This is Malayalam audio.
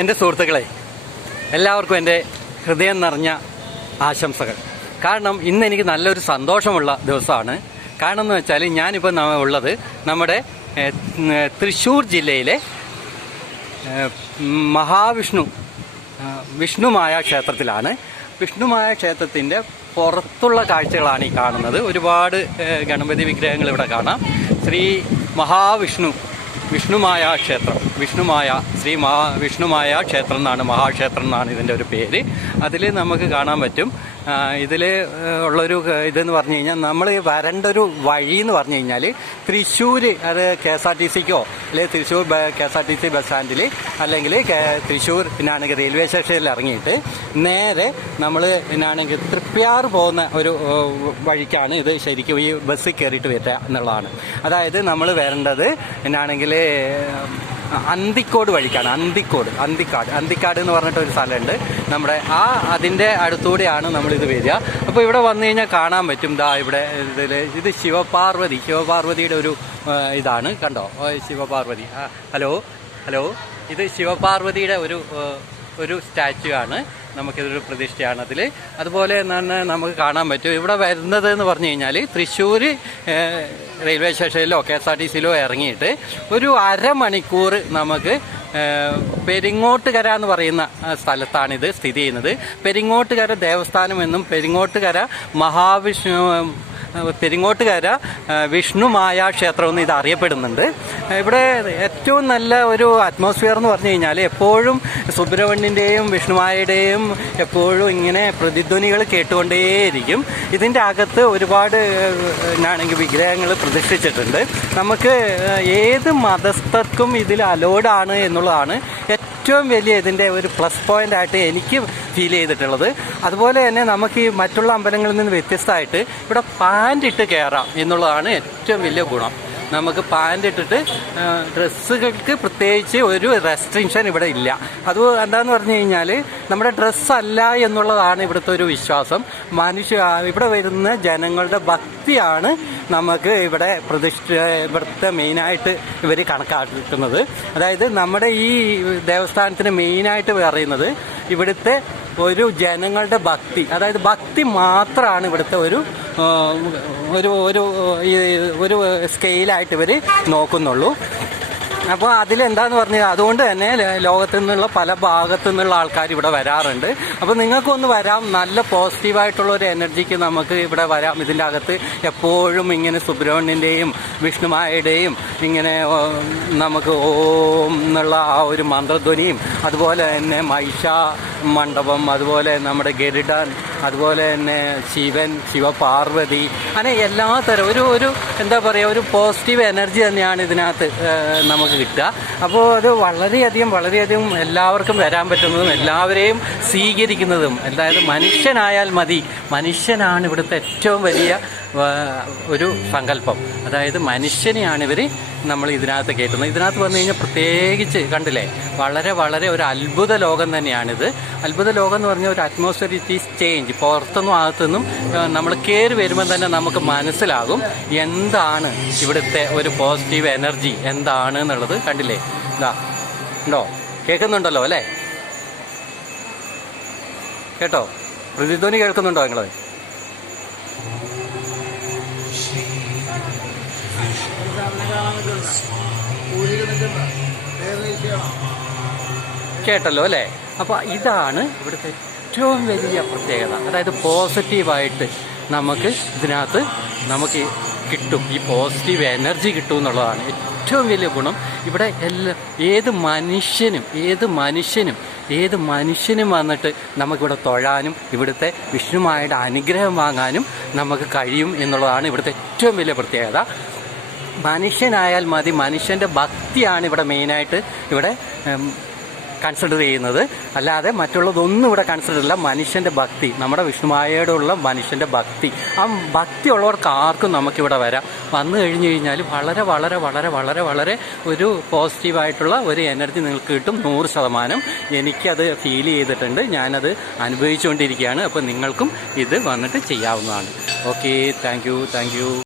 എന്റെ സുഹൃത്തുക്കളെ എല്ലാവർക്കും എന്റെ ഹൃദയം നിറഞ്ഞ ആശംസകൾ. കാരണം ഇന്ന് എനിക്ക് നല്ലൊരു സന്തോഷമുള്ള ദിവസമാണ്. കാരണം എന്ന് വെച്ചാൽ ഞാനിപ്പോൾ ഉള്ളത് നമ്മുടെ തൃശ്ശൂർ ജില്ലയിലെ മഹാവിഷ്ണു വിഷ്ണുമായ ക്ഷേത്രത്തിലാണ്. വിഷ്ണുമായ ക്ഷേത്രത്തിന്റെ പുറത്തുള്ള കാഴ്ചകളാണ് ഈ കാണുന്നത്. ഒരുപാട് ഗണപതി വിഗ്രഹങ്ങൾ ഇവിടെ കാണാം. ശ്രീ മഹാവിഷ്ണു വിഷ്ണുമായ ക്ഷേത്രം. വിഷ്ണുമായ ശ്രീ മഹാ വിഷ്ണുമായ ക്ഷേത്രം എന്നാണ് മഹാക്ഷേത്രം എന്നാണ് ഇതിന്റെ ഒരു പേര്. അതിൽ നമുക്ക് കാണാൻ പറ്റും. ഇതിൽ ഉള്ളൊരു ഇതെന്ന് പറഞ്ഞു കഴിഞ്ഞാൽ നമ്മൾ വരേണ്ട ഒരു വഴി എന്ന് പറഞ്ഞു കഴിഞ്ഞാൽ തൃശ്ശൂർ അത് കെ എസ് ആർ ടി സിക്കോ അല്ലെങ്കിൽ Thrissur K S R T C bus സ്റ്റാൻഡിൽ അല്ലെങ്കിൽ തൃശ്ശൂർ പിന്നാണെങ്കിൽ റെയിൽവേ സ്റ്റേഷനിൽ ഇറങ്ങിയിട്ട് നേരെ നമ്മൾ പിന്നാണെങ്കിൽ തൃപ്പ്യാർ പോകുന്ന ഒരു വഴിക്കാണ് ഇത് ശരിക്കും ഈ ബസ്സിൽ കയറിയിട്ട് വരിക എന്നുള്ളതാണ്. അതായത് നമ്മൾ വരേണ്ടത് പിന്നാണെങ്കിൽ അന്തിക്കോട് വഴിക്കാണ് അന്തിക്കോട് അന്തിക്കാട്. അന്തിക്കാട് എന്ന് പറഞ്ഞിട്ട് ഒരു സ്ഥലമുണ്ട്. നമ്മുടെ ആ അതിന്റെ അടുത്തൂടെയാണ് നമ്മളിത് വരിക. അപ്പോൾ ഇവിടെ വന്നു കഴിഞ്ഞാൽ കാണാൻ പറ്റും. ദാ ഇവിടെ ഇതിൽ ഇത് ശിവപാർവതി ശിവപാർവതിയുടെ ഒരു ഇതാണ്. കണ്ടോ? ശിവപാർവതി. ഹലോ? ഹലോ? ഇത് ശിവപാർവതിയുടെ ഒരു ഒരു സ്റ്റാച്ചു ആണ്. നമുക്കിതൊരു പ്രതിഷ്ഠയാണ് അതിൽ അതുപോലെ തന്നെ നമുക്ക് കാണാൻ പറ്റും. ഇവിടെ വരുന്നത് എന്ന് പറഞ്ഞു കഴിഞ്ഞാൽ തൃശ്ശൂർ റെയിൽവേ സ്റ്റേഷനിലോ കെ എസ് ആർ ടി സിയിലോ ഇറങ്ങിയിട്ട് ഒരു അരമണിക്കൂർ നമുക്ക് പെരിങ്ങോട്ടുകര എന്ന് പറയുന്ന സ്ഥലത്താണിത് സ്ഥിതി ചെയ്യുന്നത്. പെരിങ്ങോട്ടുകര ദേവസ്ഥാനം എന്നും പെരിങ്ങോട്ടുകര മഹാവിഷ്ണു പെരിങ്ങോട്ടുകര വിഷ്ണു വിഷ്ണുമായ ക്ഷേത്രം എന്ന് ഇത് അറിയപ്പെടുന്നുണ്ട് ഇവിടെ ഏറ്റവും നല്ല ഒരു അറ്റ്മോസ്ഫിയർ എന്ന് പറഞ്ഞു കഴിഞ്ഞാൽ എപ്പോഴും സുബ്രഹ്മണ്യന്റെയും വിഷ്ണുമായയുടെയും എപ്പോഴും ഇങ്ങനെ പ്രതിധ്വനികൾ കേട്ടുകൊണ്ടേയിരിക്കും. ഇതിന്റെ അകത്ത് ഒരുപാട് ആണെങ്കിൽ വിഗ്രഹങ്ങൾ പ്രതിഷ്ഠിച്ചിട്ടുണ്ട്. നമുക്ക് ഏത് മതസ്ഥർക്കും ഇതിൽ അലോഡാണ് എന്നുള്ളതാണ് ഏറ്റവും വലിയ ഇതിന്റെ ഒരു പ്ലസ് പോയിന്റ് ആയിട്ട് എനിക്ക് ഫീൽ ചെയ്തിട്ടുള്ളത്. അതുപോലെ തന്നെ നമുക്ക് ഈ മറ്റുള്ള അമ്പലങ്ങളിൽ നിന്ന് വ്യത്യസ്തമായിട്ട് ഇവിടെ പാന്റ് ഇട്ട് കയറാം എന്നുള്ളതാണ് ഏറ്റവും വലിയ ഗുണം. നമുക്ക് പാന്റ് ഇട്ടിട്ട് ഡ്രസ്സുകൾക്ക് പ്രത്യേകിച്ച് ഒരു റെസ്ട്രിക്ഷൻ ഇവിടെ ഇല്ല. അത് എന്താന്ന് പറഞ്ഞു കഴിഞ്ഞാൽ നമ്മുടെ ഡ്രസ്സല്ല എന്നുള്ളതാണ് ഇവിടുത്തെ ഒരു വിശ്വാസം. മനുഷ്യ ഇവിടെ വരുന്ന ജനങ്ങളുടെ ഭക്തിയാണ് നമുക്ക് ഇവിടെ പ്രതിഷ്ഠ ഇവിടുത്തെ മെയിനായിട്ട് ഇവർ കണക്കാക്കുന്നത്. അതായത് നമ്മുടെ ഈ ദേവസ്ഥാനത്തിന് മെയിനായിട്ട് പറയുന്നത് ഇവിടുത്തെ ഒരു ജനങ്ങളുടെ ഭക്തി അതായത് ഭക്തി മാത്രമാണ് ഇവിടുത്തെ ഒരു ഒരു ഒരു ഒരു സ്കെയിലായിട്ട് ഇവർ നോക്കുന്നുള്ളൂ. അപ്പോൾ അതിലെന്താന്ന് പറഞ്ഞാൽ അതുകൊണ്ട് തന്നെ ലോകത്തു നിന്നുള്ള പല ഭാഗത്തു നിന്നുള്ള ആൾക്കാർ ഇവിടെ വരാറുണ്ട്. അപ്പോൾ നിങ്ങൾക്കൊന്ന് വരാം നല്ല പോസിറ്റീവായിട്ടുള്ള ഒരു എനർജിക്ക് നമുക്ക് ഇവിടെ വരാം. ഇതിന്റെ അകത്ത് എപ്പോഴും ഇങ്ങനെ സുബ്രഹ്മണ്യന്റെയും വിഷ്ണുമായുടെയും ഇങ്ങനെ നമുക്ക് ഓം എന്നുള്ള ആ ഒരു മന്ത്രധ്വനിയും അതുപോലെ തന്നെ മൈഷ മണ്ഡപം അതുപോലെ നമ്മുടെ ഗരുഡൻ അതുപോലെ തന്നെ ശിവൻ ശിവപാർവതി അങ്ങനെ എല്ലാ തരം ഒരു ഒരു എന്താ പറയുക ഒരു പോസിറ്റീവ് എനർജി തന്നെയാണ് ഇതിനകത്ത് നമുക്ക് കിട്ടുക. അപ്പോൾ അത് വളരെയധികം വളരെയധികം എല്ലാവർക്കും വരാൻ പറ്റുന്നതും എല്ലാവരെയും സ്വീകരിക്കുന്നതും അതായത് മനുഷ്യനായാൽ മതി. മനുഷ്യനാണ് ഇവിടുത്തെ ഏറ്റവും വലിയ ഒരു സങ്കല്പം. അതായത് മനുഷ്യനെയാണ് ഇവർ നമ്മൾ ഇതിനകത്ത് കയറ്റുന്നത് ഇതിനകത്ത് വന്നു കഴിഞ്ഞാൽ പ്രത്യേകിച്ച് കണ്ടില്ലേ? വളരെ വളരെ ഒരു അത്ഭുത ലോകം തന്നെയാണിത്. അത്ഭുത ലോകം എന്ന് പറഞ്ഞാൽ ഒരു അറ്റ്മോസ്ഫിയർ ഇറ്റ് ഈസ് ചേഞ്ച് പുറത്തുനിന്നും അകത്തുനിന്നും നമ്മൾ കയറി വരുമ്പോൾ തന്നെ നമുക്ക് മനസ്സിലാകും എന്താണ് ഇവിടുത്തെ ഒരു പോസിറ്റീവ് എനർജി എന്താണ് എന്നുള്ളത്. കണ്ടില്ലേ? ഇതാ ഉണ്ടോ? കേൾക്കുന്നുണ്ടല്ലോ അല്ലേ? കേട്ടോ? പ്രതിധ്വനി കേൾക്കുന്നുണ്ടോ നിങ്ങൾ കേട്ടല്ലോ അല്ലേ? അപ്പോൾ ഇതാണ് ഇവിടുത്തെ ഏറ്റവും വലിയ പ്രത്യേകത. അതായത് പോസിറ്റീവായിട്ട് നമുക്ക് ഇതിനകത്ത് നമുക്ക് കിട്ടും. ഈ പോസിറ്റീവ് എനർജി കിട്ടും എന്നുള്ളതാണ് ഏറ്റവും വലിയ ഗുണം. ഇവിടെ എല്ലാ ഏത് മനുഷ്യനും ഏത് മനുഷ്യനും ഏത് മനുഷ്യനും വന്നിട്ട് നമുക്കിവിടെ തൊഴാനും ഇവിടുത്തെ വിഷ്ണുമായുടെ അനുഗ്രഹം വാങ്ങാനും നമുക്ക് കഴിയും എന്നുള്ളതാണ് ഇവിടുത്തെ ഏറ്റവും വലിയ പ്രത്യേകത. മനുഷ്യനായാൽ മതി. മനുഷ്യന്റെ ഭക്തിയാണ് ഇവിടെ മെയിനായിട്ട് ഇവിടെ കൺസിഡർ ചെയ്യുന്നത്. അല്ലാതെ മറ്റുള്ളതൊന്നും ഇവിടെ കൺസിഡർ ഇല്ല മനുഷ്യന്റെ ഭക്തി നമ്മുടെ വിഷ്ണുമായയോടുള്ള മനുഷ്യന്റെ ഭക്തി. ആ ഭക്തി ഉള്ളവർക്ക് ആർക്കും നമുക്കിവിടെ വരാം. വന്നു കഴിഞ്ഞു കഴിഞ്ഞാൽ വളരെ വളരെ വളരെ വളരെ വളരെ ഒരു പോസിറ്റീവായിട്ടുള്ള ഒരു എനർജി നിങ്ങൾക്ക് കിട്ടും. നൂറ് ശതമാനം. എനിക്കത് ഫീൽ ചെയ്തിട്ടുണ്ട്. ഞാനത് അനുഭവിച്ചുകൊണ്ടിരിക്കുകയാണ്. അപ്പോൾ നിങ്ങൾക്കും ഇത് വന്നിട്ട് ചെയ്യാവുന്നതാണ്. Okay thank you thank you